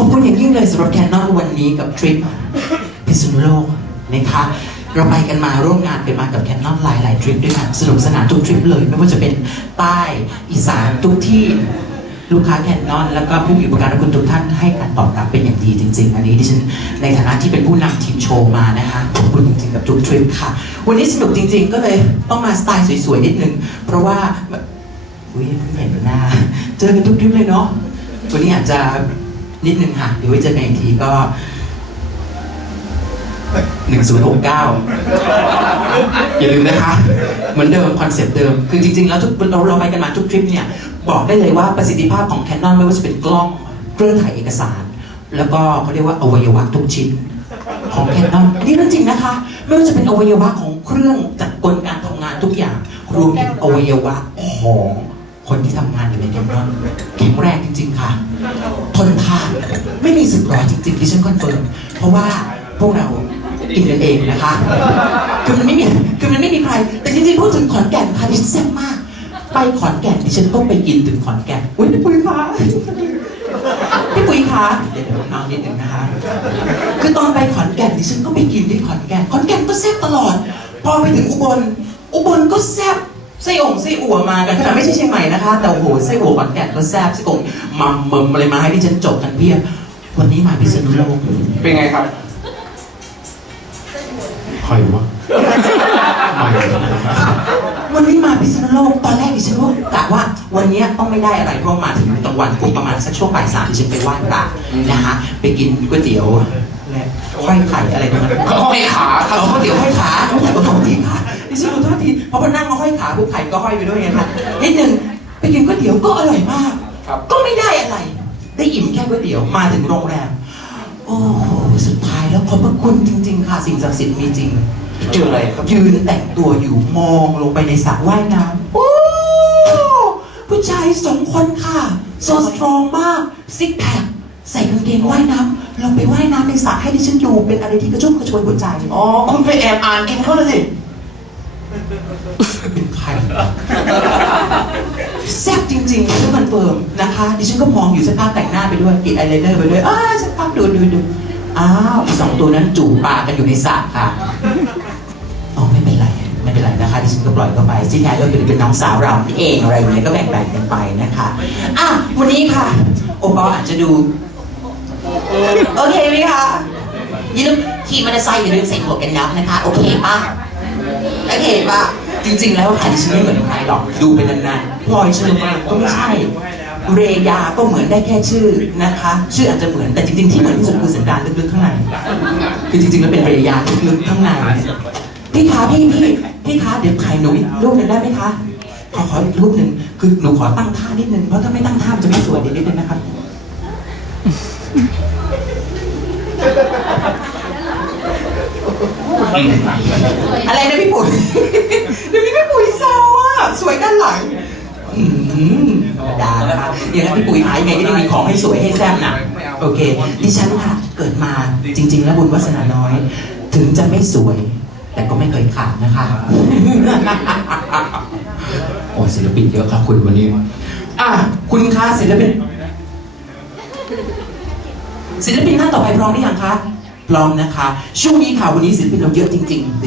ขอบคุณอย่างยิ่งเลยสำหรับแคนนอนวันนี้กับทริปพิษณุโลกนะคะเราไปกันมาร่วมงานกันมากับแคนนอนหลายหลายๆทริปด้วยกันสนุกสนานทุกทริปเลย ไม่ว่าจะเป็นใต้อีสานทุกที่ลูกค้าแคนนอนแล้วก็ผู้มีอุปการะคุณทุกท่านให้การตอบรับเป็นอย่างดีจริง ๆ อันนี้ดิฉันในฐานะที่เป็นผู้นำทีมโชว์มานะคะขอบคุณจริงๆกับทุกทริปค่ะ วันนี้สนุกจริง ๆ ก็เลยต้องมาสไตล์สวยๆนิดนึง เพราะว่าอุ้ยเพิ่งเห็นหน้าเจอกันทุกทริปเลยเนาะวันนี้อาจจะ นิดนึงค่ะเดี๋ยวไว้เจอกันอีกทีก็1069อย่าลืมนะคะ เหมือนเดิมคอนเซ็ปต์เดิม คือจริงๆ แล้วทุกเราเราไปกันมาทุกทริปเนี่ย บอกได้เลยว่าประสิทธิภาพของ Canon ไม่ว่าจะเป็นกล้องเครื่องถ่ายเอกสาร แล้วก็เขาเรียกว่าอวัยวะทุกชิ้นของ Canon อันนี้เรื่องจริงนะคะ ไม่ว่าจะเป็นอวัยวะของเครื่องจักรกลการทำงานทุกอย่าง รวมถึงอวัยวะของ คนที่ทำงานอยู่ใน Canon แข็งแรงจริง ๆ ค่ะ ทนทานไม่มีสึกหรอจริงๆดิฉันคอนเฟิร์มเพราะว่าพวกเรากินกันเองนะคะ คือมันไม่มีคือมันไม่มีใคร แต่จริงๆพูดถึงขอนแก่นค่ะดิฉันแซ่บมาก ไปขอนแก่นดิฉันต้องไปกินถึงขอนแก่นอุ้ยพี่ปุ้ยคะพี่ปุ้ยคะเดี๋ยวเดี๋ยวน้องนิดหนึ่งนะคะ คือตอนไปขอนแก่นดิฉันก็ไปกินที่ขอนแก่นขอนแก่นก็แซ่บตลอด พอไปถึงอุบล อุบลก็แซ่บ ไส้องไส้อั่วมากันแต่ไม่ใช่เชียงใหม่นะคะ แต่โอ้โหไส้อั่วขอนแก่นก็แซ่บไส้กงมัมเมิมอะไรมาให้ดิฉันจบกันเพียบ วันนี้มาพิษณุโลกเป็นไงครับใครวะไม่วันนี้มาพิษณุโลกตอนแรกดิฉันก็กะว่า วันนี้ต้องไม่ได้อะไรเพราะมาถึงตะวันปุ๊บประมาณสักช่วงบ่ายสามดิฉันไปไหว้พระนะคะไปกินก๋วยเตี๋ยวและห้อยไข่อะไรตรงนั้นห้อยขาครับเอาก๋วยเตี๋ยวห้อยขาแต่ก็ขอโทษทีค่ะ ดิฉันขอโทษทีเพราะพอนั่งมาห้อยขาปุ๊บไข่ก็ห้อยไปด้วยไงคะนิดนึงไปกินก๋วยเตี๋ยวก็อร่อยมาก ครับก็ไม่ได้อะไร ได้อิ่มแค่ก๋วยเตี๋ยวมาถึงโรงแรม โอ้โหสุดท้ายแล้วขอบพระคุณจริง ๆ ค่ะ สิ่งศักดิ์สิทธิ์มีจริง เจออะไรครับ ยืนแต่งตัวอยู่มองลงไปในสระว่ายน้ำโอ้ผู้ชายสองคนค่ะโซสตรองมากซิกแพคใส่กางเกงว่ายน้ำลงไปว่ายน้ำในสระให้ดิฉันดูเป็นอะไรที่กระชุ่มกระชวยหัวใจ อ๋อ คุณไปแอบอ่านกินเขาเลยสิ เป็นใครแซ่บจริงๆทุกคนเฟิร์มนะคะ ดิฉันก็มองอยู่สักพักแต่งหน้าไปด้วยติดอายไลเนอร์ไปด้วยอ้าสักพักดูดูดูอ้าวสองตัวนั้นจูบปากกันอยู่ในสระค่ะอ๋อไม่เป็นไรไม่เป็นไรนะคะดิฉันก็ปล่อยเข้าไปที่แท้ก็คือเป็นน้องสาวเรานี่เองอะไรอย่างเงี้ยก็แบ่งๆกันไปนะคะอะวันนี้ค่ะ โอปอลอาจจะดูโอเคไหมคะอย่าลืมขี่มอเตอร์ไซค์อย่าลืมใส่หมวกกันน็อกนะคะ โอเคป่ะโอเคป่ะ จริงๆ แล้วใครฉันไม่เหมือนใครหรอก ดูเป็นนานๆพลอยเชอร์มานก็ไม่ใช่ เรยาก็เหมือนได้แค่ชื่อนะคะ ชื่ออาจจะเหมือนแต่จริงๆที่เหมือนที่สุดคือสันดานลึกๆข้างในคือจริงๆแล้วเป็นเรยาลึกๆข้างในพี่คะพี่พี่พี่คะเดี๋ยวถ่ายหนูอีกรูปหนึ่งได้ไหมคะขอขออีกรูปหนึ่งคือหนูขอตั้งท่านิดนึงเพราะถ้าไม่ตั้งท่ามันจะไม่สวยเดี๋ยวนิดนึงนะครับอะไรนะพี่ปุ๋ย ธรรมดานะคะอย่างนั้นพี่ปุ๋ยหายไงก็ต้องมีของให้สวยให้แซ่บนะโอเค ดิฉันค่ะเกิดมาจริง ๆ แล้วบุญวาสนาน้อย ถึงจะไม่สวย แต่ก็ไม่เคยขาดนะคะ โอ้ยศิลปินเยอะครับคุณวันนี้ อะคุณคะศิลปิน ศิลปินท่านต่อไปพร้อมหรือยังคะพร้อมนะคะ ช่วงนี้ค่ะวันนี้ศิลปินเราเยอะจริง ๆ